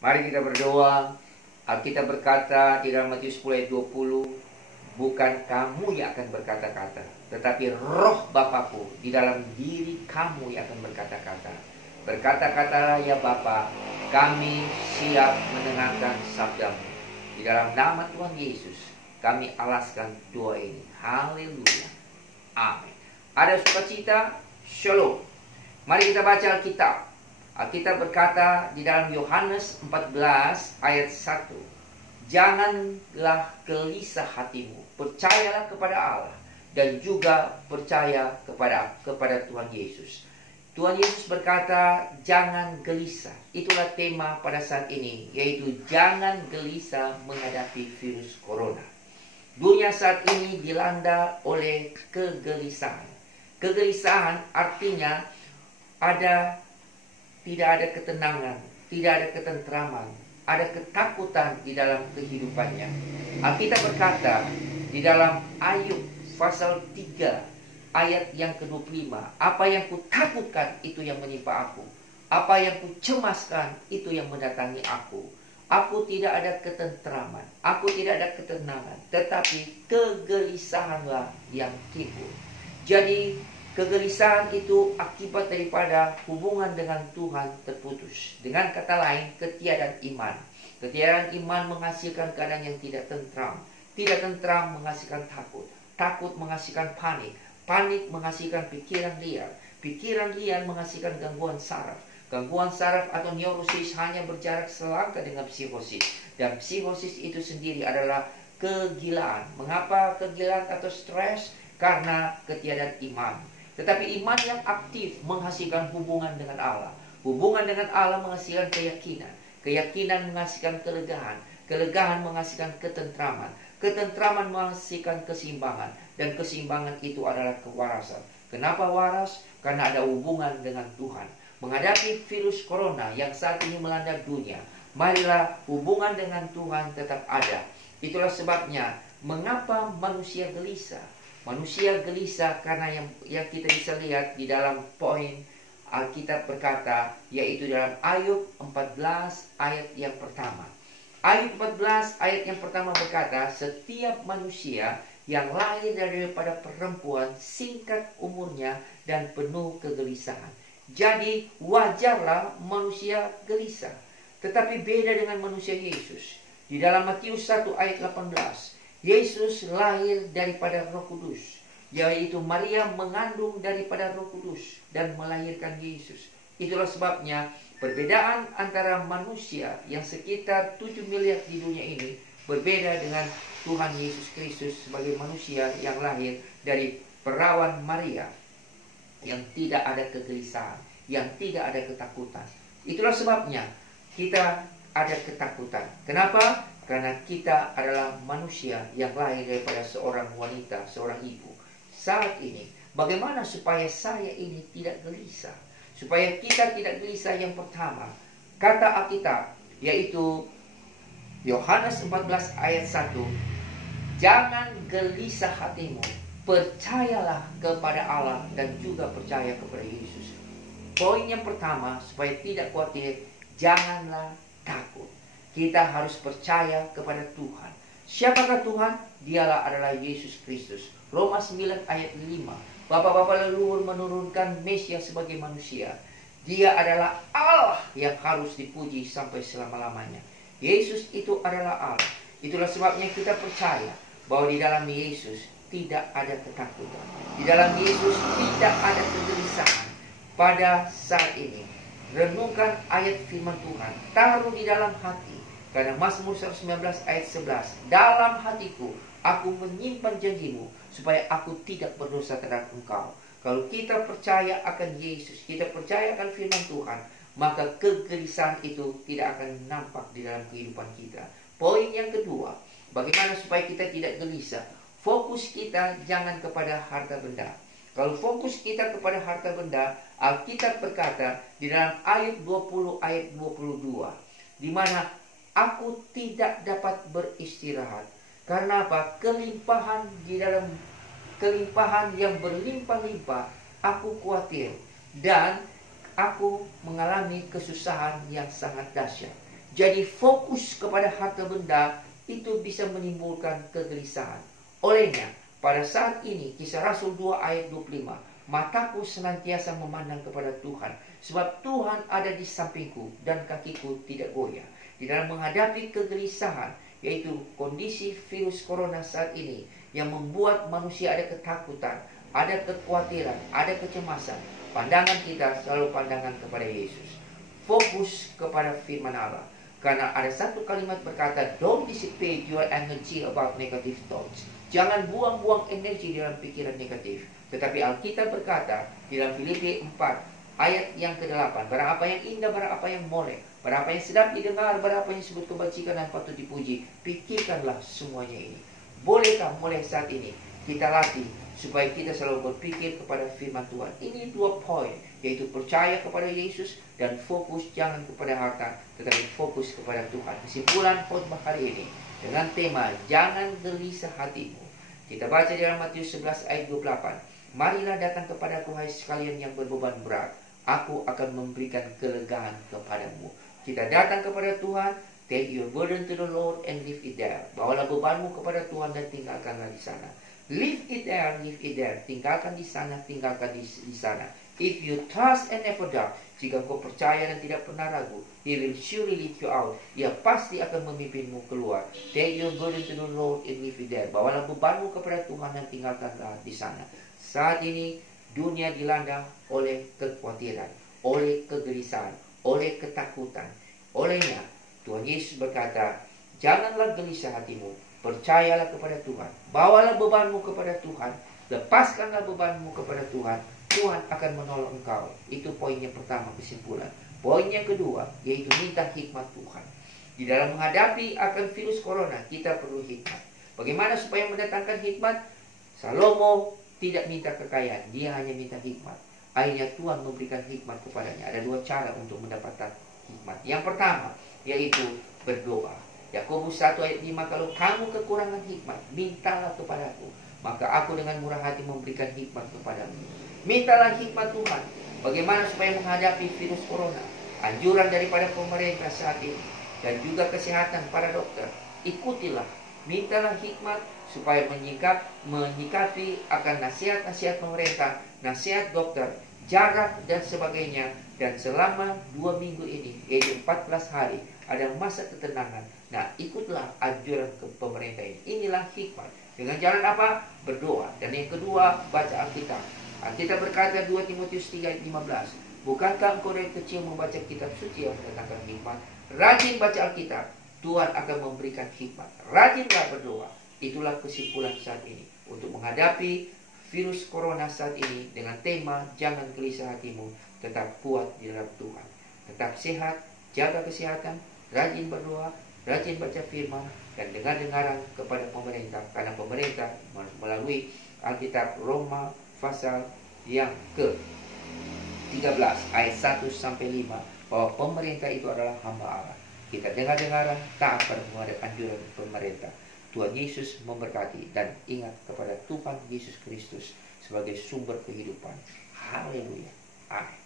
Mari kita berdoa. Alkitab berkata di dalam Matius 10 ayat 20, bukan kamu yang akan berkata-kata, tetapi roh Bapakku di dalam diri kamu yang akan berkata-kata. Berkata-katalah ya Bapa, kami siap mendengarkan sabdamu. Di dalam nama Tuhan Yesus, kami alaskan doa ini. Haleluya. Amin. Ada sukacita? Shalom. Mari kita baca Alkitab. Alkitab berkata di dalam Yohanes 14 ayat 1, janganlah gelisah hatimu, percayalah kepada Allah dan juga percaya kepada Tuhan Yesus. Tuhan Yesus berkata, jangan gelisah. Itulah tema pada saat ini, yaitu jangan gelisah menghadapi virus corona. Dunia saat ini dilanda oleh kegelisahan. Kegelisahan artinya tidak ada ketenangan, tidak ada ketentraman, ada ketakutan di dalam kehidupannya. Alkitab berkata di dalam Ayub pasal 3 ayat yang ke-25, apa yang kutakutkan itu yang menimpa aku, apa yang kucemaskan itu yang mendatangi aku. Aku tidak ada ketentraman, aku tidak ada ketenangan, tetapi kegelisahanlah yang timbul. Jadi kegelisahan itu akibat daripada hubungan dengan Tuhan terputus. Dengan kata lain, ketiadaan iman. Ketiadaan iman menghasilkan keadaan yang tidak tentram. Tidak tentram menghasilkan takut. Takut menghasilkan panik. Panik menghasilkan pikiran liar. Pikiran liar menghasilkan gangguan saraf. Gangguan saraf atau neurosis hanya berjarak selangkah dengan psikosis. Dan psikosis itu sendiri adalah kegilaan. Mengapa kegilaan atau stres? Karena ketiadaan iman. Tetapi iman yang aktif menghasilkan hubungan dengan Allah. Hubungan dengan Allah menghasilkan keyakinan. Keyakinan menghasilkan kelegaan. Kelegaan menghasilkan ketentraman. Ketentraman menghasilkan keseimbangan. Dan keseimbangan itu adalah kewarasan. Kenapa waras? Karena ada hubungan dengan Tuhan. Menghadapi virus corona yang saat ini melanda dunia, marilah hubungan dengan Tuhan tetap ada. Itulah sebabnya mengapa manusia gelisah. Manusia gelisah karena yang kita bisa lihat di dalam poin Alkitab berkata, yaitu dalam Ayub 14 ayat yang pertama. Ayub 14 ayat yang pertama berkata, setiap manusia yang lahir daripada perempuan singkat umurnya dan penuh kegelisahan. Jadi wajarlah manusia gelisah. Tetapi beda dengan manusia Yesus. Di dalam Matius 1 ayat 18, Yesus lahir daripada Roh Kudus, yaitu Maria mengandung daripada Roh Kudus dan melahirkan Yesus. Itulah sebabnya perbedaan antara manusia yang sekitar 7 miliar di dunia ini berbeda dengan Tuhan Yesus Kristus sebagai manusia yang lahir dari perawan Maria, yang tidak ada kegelisahan, yang tidak ada ketakutan. Itulah sebabnya kita ada ketakutan. Kenapa? Karena kita adalah manusia yang lahir daripada seorang wanita, seorang ibu. Saat ini, bagaimana supaya saya ini tidak gelisah? Supaya kita tidak gelisah, yang pertama, kata Alkitab, yaitu Yohanes 14 ayat 1, jangan gelisah hatimu, percayalah kepada Allah dan juga percaya kepada Yesus. Poin yang pertama, supaya tidak khawatir, janganlah takut. Kita harus percaya kepada Tuhan. Siapakah Tuhan? Dialah adalah Yesus Kristus. Roma 9 ayat 5. Bapa-bapa leluhur menurunkan Mesias sebagai manusia. Dia adalah Allah yang harus dipuji sampai selama-lamanya. Yesus itu adalah Allah. Itulah sebabnya kita percaya bahwa di dalam Yesus tidak ada ketakutan. Di dalam Yesus tidak ada kegelisahan. Pada saat ini, renungkan ayat firman Tuhan. Taruh di dalam hati. Karena Mazmur 119 ayat 11, dalam hatiku aku menyimpan janjimu supaya aku tidak berdosa terhadap engkau. Kalau kita percaya akan Yesus, kita percaya akan firman Tuhan, maka kegelisahan itu tidak akan nampak di dalam kehidupan kita. Poin yang kedua, bagaimana supaya kita tidak gelisah? Fokus kita jangan kepada harta benda. Kalau fokus kita kepada harta benda, Alkitab berkata di dalam Ayub 20 ayat 22, di mana aku tidak dapat beristirahat. Karena apa? Kelimpahan di dalam kelimpahan yang berlimpah-limpah, aku khawatir dan aku mengalami kesusahan yang sangat dahsyat. Jadi fokus kepada harta benda itu bisa menimbulkan kegelisahan. Olehnya, pada saat ini Kisah Rasul 2 ayat 25, mataku senantiasa memandang kepada Tuhan, sebab Tuhan ada di sampingku dan kakiku tidak goyah. Di dalam menghadapi kegelisahan, yaitu kondisi virus corona saat ini yang membuat manusia ada ketakutan, ada kekhawatiran, ada kecemasan, pandangan kita selalu pandangan kepada Yesus. Fokus kepada firman Allah. Karena ada satu kalimat berkata, don't dissipate your energy about negative thoughts. Jangan buang-buang energi dalam pikiran negatif. Tetapi Alkitab berkata di dalam Filipi 4 ayat yang ke-8, barang apa yang indah, barang apa yang molek, barang apa yang sedap didengar, barang apa yang disebut kebajikan dan patut dipuji, pikirkanlah semuanya ini. Bolehkah mulai saat ini kita latih supaya kita selalu berpikir kepada firman Tuhan? Ini 2 poin, yaitu percaya kepada Yesus dan fokus jangan kepada harta, tetapi fokus kepada Tuhan. Kesimpulan khotbah hari ini dengan tema jangan gelisah hatimu. Kita baca di dalam Matius 11 ayat 28. Marilah datang kepadaku hai sekalian yang berbeban berat, aku akan memberikan kelegaan kepadamu. Kita datang kepada Tuhan, take your burden to the Lord and leave it there. Bawalah bebanmu kepada Tuhan dan tinggalkanlah di sana. Leave it there, leave it there. Tinggalkan di sana, tinggalkan di sana. If you trust and never doubt, jika kau percaya dan tidak pernah ragu, He will surely lead you out. Dia pasti akan memimpinmu keluar. Take your burden to the Lord and leave it there. Bawalah bebanmu kepada Tuhan dan tinggalkanlah di sana. Saat ini dunia dilanda oleh kekhawatiran, oleh kegelisahan, oleh ketakutan. Olehnya Tuhan Yesus berkata, janganlah gelisah hatimu, percayalah kepada Tuhan, bawalah bebanmu kepada Tuhan, lepaskanlah bebanmu kepada Tuhan, Tuhan akan menolong engkau. Itu poinnya pertama, kesimpulan. Poinnya kedua, yaitu minta hikmat Tuhan. Di dalam menghadapi akan virus corona, kita perlu hikmat. Bagaimana supaya mendatangkan hikmat? Salomo tidak minta kekayaan, dia hanya minta hikmat. Akhirnya Tuhan memberikan hikmat kepadanya. Ada 2 cara untuk mendapatkan hikmat. Yang pertama, yaitu berdoa. Yakobus 1 ayat 5, kalau kamu kekurangan hikmat, mintalah kepadaku, maka aku dengan murah hati memberikan hikmat kepadamu. Mintalah hikmat Tuhan. Bagaimana supaya menghadapi virus corona? Anjuran daripada pemerintah saat ini dan juga kesehatan para dokter. Ikutilah, mintalah hikmat supaya menyikapi akan nasihat-nasihat pemerintah, nasihat dokter, jarak dan sebagainya. Dan selama 2 minggu ini, yaitu 14 hari, ada masa ketenangan. Nah, ikutlah anjuran ke pemerintah ini. Inilah hikmat. Dengan jalan apa? Berdoa. Dan yang kedua, baca Alkitab. Alkitab berkata 2 Timotius 3 ayat 15. Bukankah engkau dari kecil membaca kitab suci yang mendatangkan hikmat? Rajin baca Alkitab, Tuhan akan memberikan hikmat. Rajinlah berdoa. Itulah kesimpulan saat ini untuk menghadapi virus corona saat ini dengan tema jangan gelisah hatimu, tetap kuat di dalam Tuhan. Tetap sehat, jaga kesehatan, rajin berdoa, rajin baca firman, dan dengar-dengaran kepada pemerintah. Karena pemerintah melalui Alkitab Roma pasal yang ke-13 ayat 1 sampai 5 bahwa pemerintah itu adalah hamba Allah. Kita dengar-dengaran, taat pada anjuran pemerintah. Tuhan Yesus memberkati dan ingat kepada Tuhan Yesus Kristus sebagai sumber kehidupan. Haleluya. Amin.